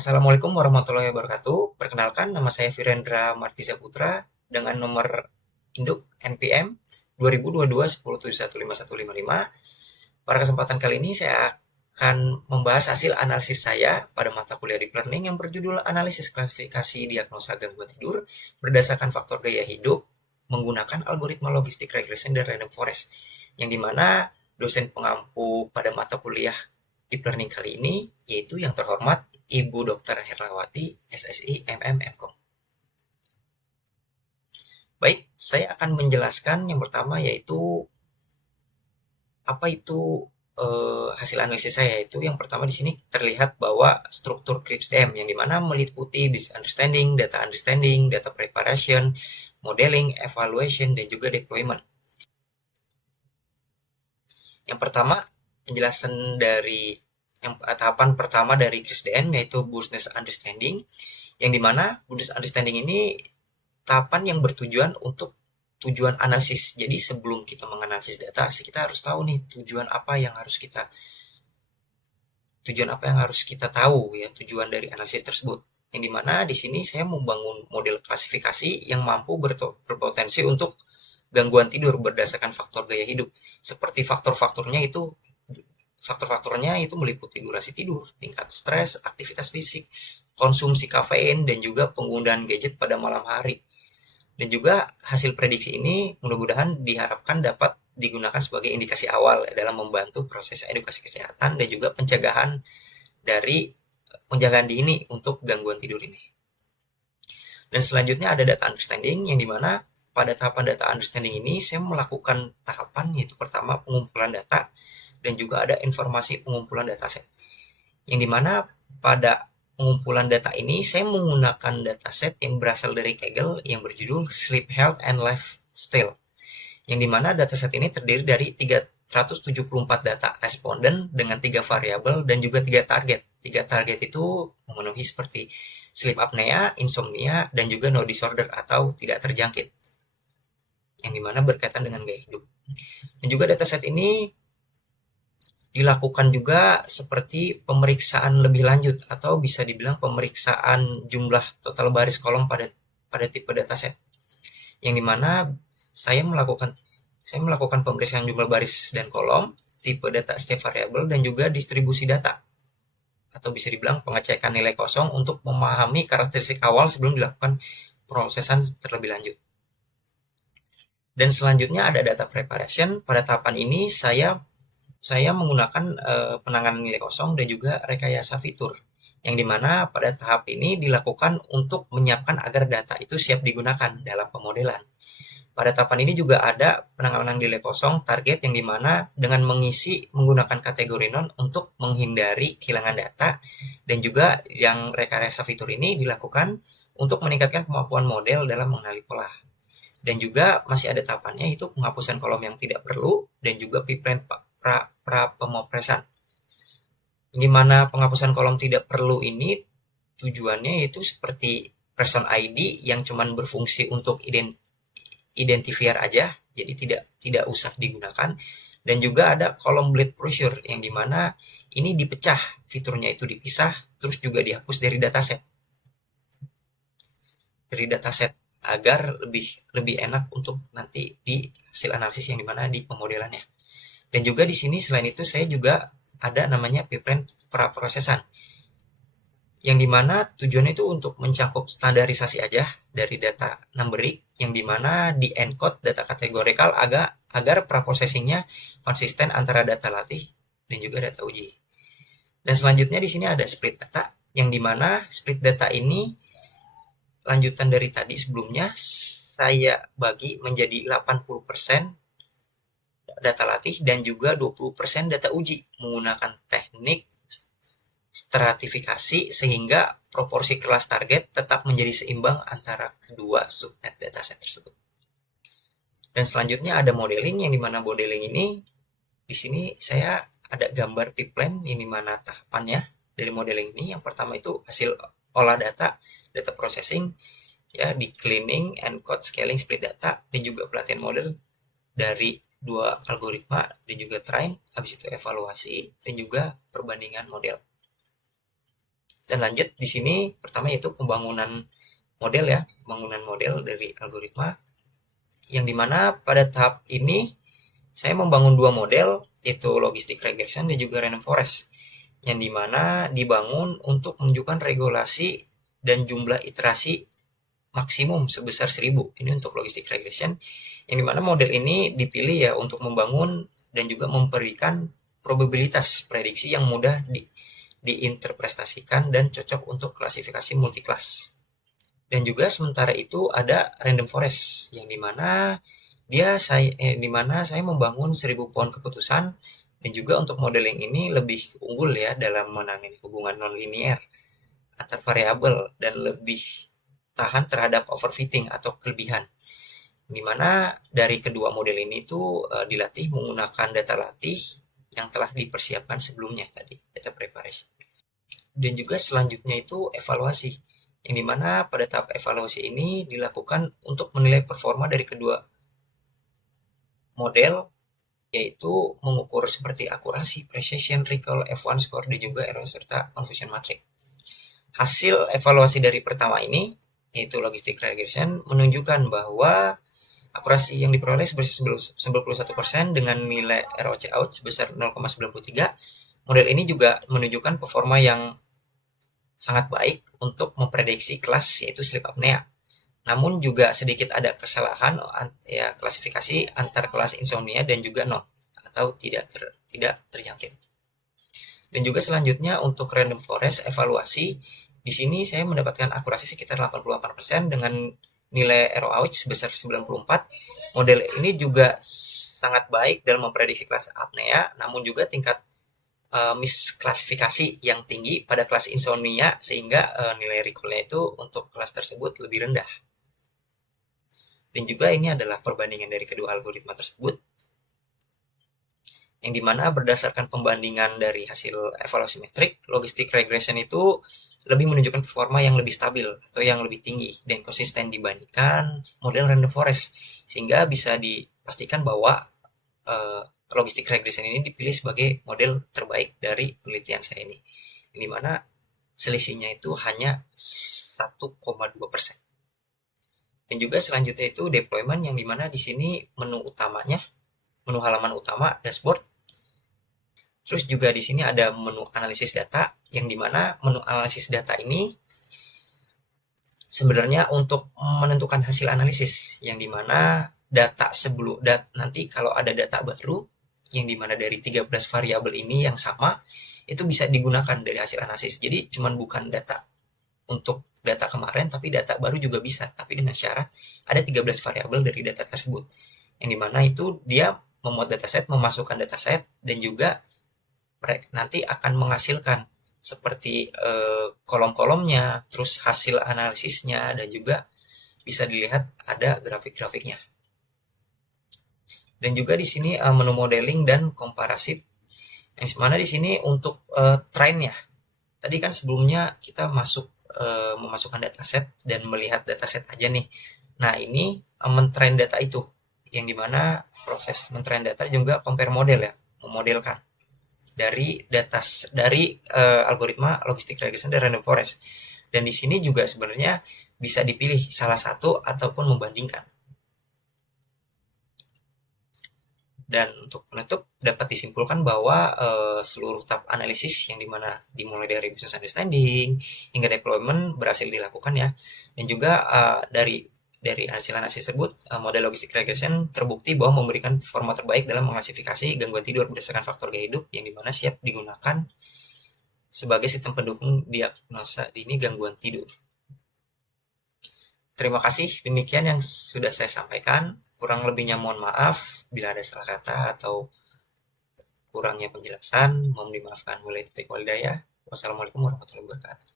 Assalamualaikum warahmatullahi wabarakatuh. Perkenalkan, nama saya Virendra Martiza Putra dengan nomor induk NPM 2022 10715155. Pada kesempatan kali ini saya akan membahas hasil analisis saya pada mata kuliah Deep Learning yang berjudul Analisis Klasifikasi Diagnosa Gangguan Tidur berdasarkan faktor gaya hidup menggunakan algoritma logistik regression dan random forest, yang dimana dosen pengampu pada mata kuliah Deep Learning kali ini yaitu yang terhormat Ibu Dr. Herlawati, SSI, MM, MKom. Baik, saya akan menjelaskan yang pertama yaitu apa itu hasil analisis saya. Itu yang pertama di sini terlihat bahwa struktur CRISP-DM yang dimana meliputi business understanding, data preparation, modeling, evaluation, dan juga deployment. Yang pertama, penjelasan dari tahapan pertama dari CRISP-DM yaitu business understanding, yang dimana business understanding ini tahapan yang bertujuan untuk tujuan analisis. Jadi sebelum kita menganalisis data, kita harus tahu nih tujuan apa yang harus kita tahu ya, tujuan dari analisis tersebut. Yang dimana di sini saya membangun model klasifikasi yang mampu berpotensi untuk gangguan tidur berdasarkan faktor gaya hidup. Seperti faktor-faktornya itu meliputi durasi tidur, tingkat stres, aktivitas fisik, konsumsi kafein, dan juga penggunaan gadget pada malam hari. Dan juga hasil prediksi ini mudah-mudahan diharapkan dapat digunakan sebagai indikasi awal dalam membantu proses edukasi kesehatan dan juga penjagaan dini untuk gangguan tidur ini. Dan selanjutnya ada data understanding, yang dimana pada tahapan data understanding ini saya melakukan tahapan yaitu pertama pengumpulan data dan juga ada informasi pengumpulan dataset. Yang dimana pada pengumpulan data ini saya menggunakan dataset yang berasal dari Kaggle yang berjudul Sleep Health and Lifestyle. Yang dimana dataset ini terdiri dari 374 data responden dengan 3 variabel dan juga 3 target. 3 target itu memenuhi seperti sleep apnea, insomnia, dan juga no disorder atau tidak terjangkit, yang dimana berkaitan dengan gaya hidup. Dan juga dataset ini dilakukan juga seperti pemeriksaan lebih lanjut atau bisa dibilang pemeriksaan jumlah total baris kolom pada tipe dataset, yang dimana saya melakukan pemeriksaan jumlah baris dan kolom, tipe data setiap variabel, dan juga distribusi data atau bisa dibilang pengecekan nilai kosong untuk memahami karakteristik awal sebelum dilakukan prosesan terlebih lanjut. Dan selanjutnya ada data preparation. Pada tahapan ini saya menggunakan penanganan nilai kosong dan juga rekayasa fitur, yang dimana pada tahap ini dilakukan untuk menyiapkan agar data itu siap digunakan dalam pemodelan. Pada tahapan ini juga ada penanganan nilai kosong target, yang dimana dengan menggunakan kategori non untuk menghindari kehilangan data, dan juga yang rekayasa fitur ini dilakukan untuk meningkatkan kemampuan model dalam mengenali pola. Dan juga masih ada tahapannya itu penghapusan kolom yang tidak perlu dan juga pipeline pemopresan. Di mana penghapusan kolom tidak perlu ini tujuannya itu seperti person ID yang cuman berfungsi untuk identifier aja, jadi tidak usah digunakan. Dan juga ada kolom bleed pressure, yang dimana ini dipecah, fiturnya itu dipisah, terus juga dihapus dari dataset agar lebih enak untuk nanti di hasil analisis yang dimana di pemodelannya. Dan juga di sini selain itu saya juga ada namanya pipeline praprosesan, yang dimana tujuannya itu untuk mencakup standarisasi aja dari data numberic, yang dimana di encode data kategorikal agar praprocessingnya konsisten antara data latih dan juga data uji. Dan selanjutnya di sini ada split data, yang dimana split data ini lanjutan dari tadi sebelumnya saya bagi menjadi 80% data latih dan juga 20% data uji menggunakan teknik stratifikasi sehingga proporsi kelas target tetap menjadi seimbang antara kedua subnet dataset tersebut. Dan selanjutnya ada modeling, yang dimana modeling ini di sini saya ada gambar pipeline ini mana tahapannya dari modeling ini. Yang pertama itu hasil olah data processing ya, di cleaning, encode, scaling, split data, dan juga pelatihan model dari 2 algoritma dan juga train, habis itu evaluasi dan juga perbandingan model. Dan lanjut di sini pertama yaitu pembangunan model ya, pembangunan model dari algoritma, yang dimana pada tahap ini saya membangun dua model, yaitu logistic regression dan juga random forest, yang dimana dibangun untuk menunjukkan regulasi dan jumlah iterasi maksimum sebesar 1000. Ini untuk logistic regression, yang dimana model ini dipilih ya untuk membangun dan juga memberikan probabilitas prediksi yang mudah diinterpretasikan dan cocok untuk klasifikasi multiclass. Dan juga sementara itu ada random forest, yang dimana saya membangun 1000 pohon keputusan, dan juga untuk modeling ini lebih unggul ya dalam menangani hubungan nonlinear antar variabel dan lebih tahan terhadap overfitting atau kelebihan. Dimana dari kedua model ini tuh dilatih menggunakan data latih yang telah dipersiapkan sebelumnya tadi, data preparation. Dan juga selanjutnya itu evaluasi, yang dimana pada tahap evaluasi ini dilakukan untuk menilai performa dari kedua model, yaitu mengukur seperti akurasi, precision, recall, F1 score, dan juga error serta confusion matrix. Hasil evaluasi dari pertama ini, yaitu logistic regression, menunjukkan bahwa akurasi yang diperoleh sebesar 91% dengan nilai ROC out sebesar 0,93. Model ini juga menunjukkan performa yang sangat baik untuk memprediksi kelas, yaitu sleep apnea. Namun juga sedikit ada kesalahan ya klasifikasi antar kelas insomnia dan juga non atau tidak terjangkit. Dan juga selanjutnya untuk random forest evaluasi, di sini saya mendapatkan akurasi sekitar 88% dengan nilai ROH sebesar 94. Model ini juga sangat baik dalam memprediksi kelas apnea, namun juga tingkat misklasifikasi yang tinggi pada kelas insomnia, sehingga nilai recall-nya itu untuk kelas tersebut lebih rendah. Dan juga ini adalah perbandingan dari kedua algoritma tersebut, yang dimana berdasarkan pembandingan dari hasil evaluasi metrik, logistic regression itu lebih menunjukkan performa yang lebih stabil atau yang lebih tinggi dan konsisten dibandingkan model random forest, sehingga bisa dipastikan bahwa logistic regression ini dipilih sebagai model terbaik dari penelitian saya ini, yang dimana selisihnya itu hanya 1,2%. Dan juga selanjutnya itu deployment, yang dimana di sini menu halaman utama dashboard. Terus juga di sini ada menu analisis data, yang dimana menu analisis data ini sebenarnya untuk menentukan hasil analisis, yang dimana nanti kalau ada data baru, yang dimana dari 13 variabel ini yang sama, itu bisa digunakan dari hasil analisis. Jadi cuman bukan data untuk data kemarin, tapi data baru juga bisa, tapi dengan syarat ada 13 variabel dari data tersebut, yang dimana itu dia memuat dataset, memasukkan dataset, dan juga nanti akan menghasilkan seperti kolom-kolomnya, terus hasil analisisnya, dan juga bisa dilihat ada grafik-grafiknya. Dan juga di sini menu modeling dan komparasif, yang mana di sini untuk trennya. Tadi kan sebelumnya kita memasukkan dataset dan melihat dataset aja nih. Nah, ini mentrain data itu, yang dimana proses mentrain data juga compare model ya, memodelkan dari algoritma logistic regression dan random forest. Dan di sini juga sebenarnya bisa dipilih salah satu ataupun membandingkan. Dan untuk penutup dapat disimpulkan bahwa seluruh tahap analisis, yang dimana dimulai dari business understanding hingga deployment berhasil dilakukan ya. Dan juga dari hasil analisis tersebut, model logistic regression terbukti bahwa memberikan performa terbaik dalam mengklasifikasi gangguan tidur berdasarkan faktor gaya hidup, yang dimana siap digunakan sebagai sistem pendukung diagnosa dini gangguan tidur. Terima kasih, demikian yang sudah saya sampaikan. Kurang lebihnya mohon maaf bila ada salah kata atau kurangnya penjelasan, mohon dimaafkan. Wassalamualaikum warahmatullahi wabarakatuh.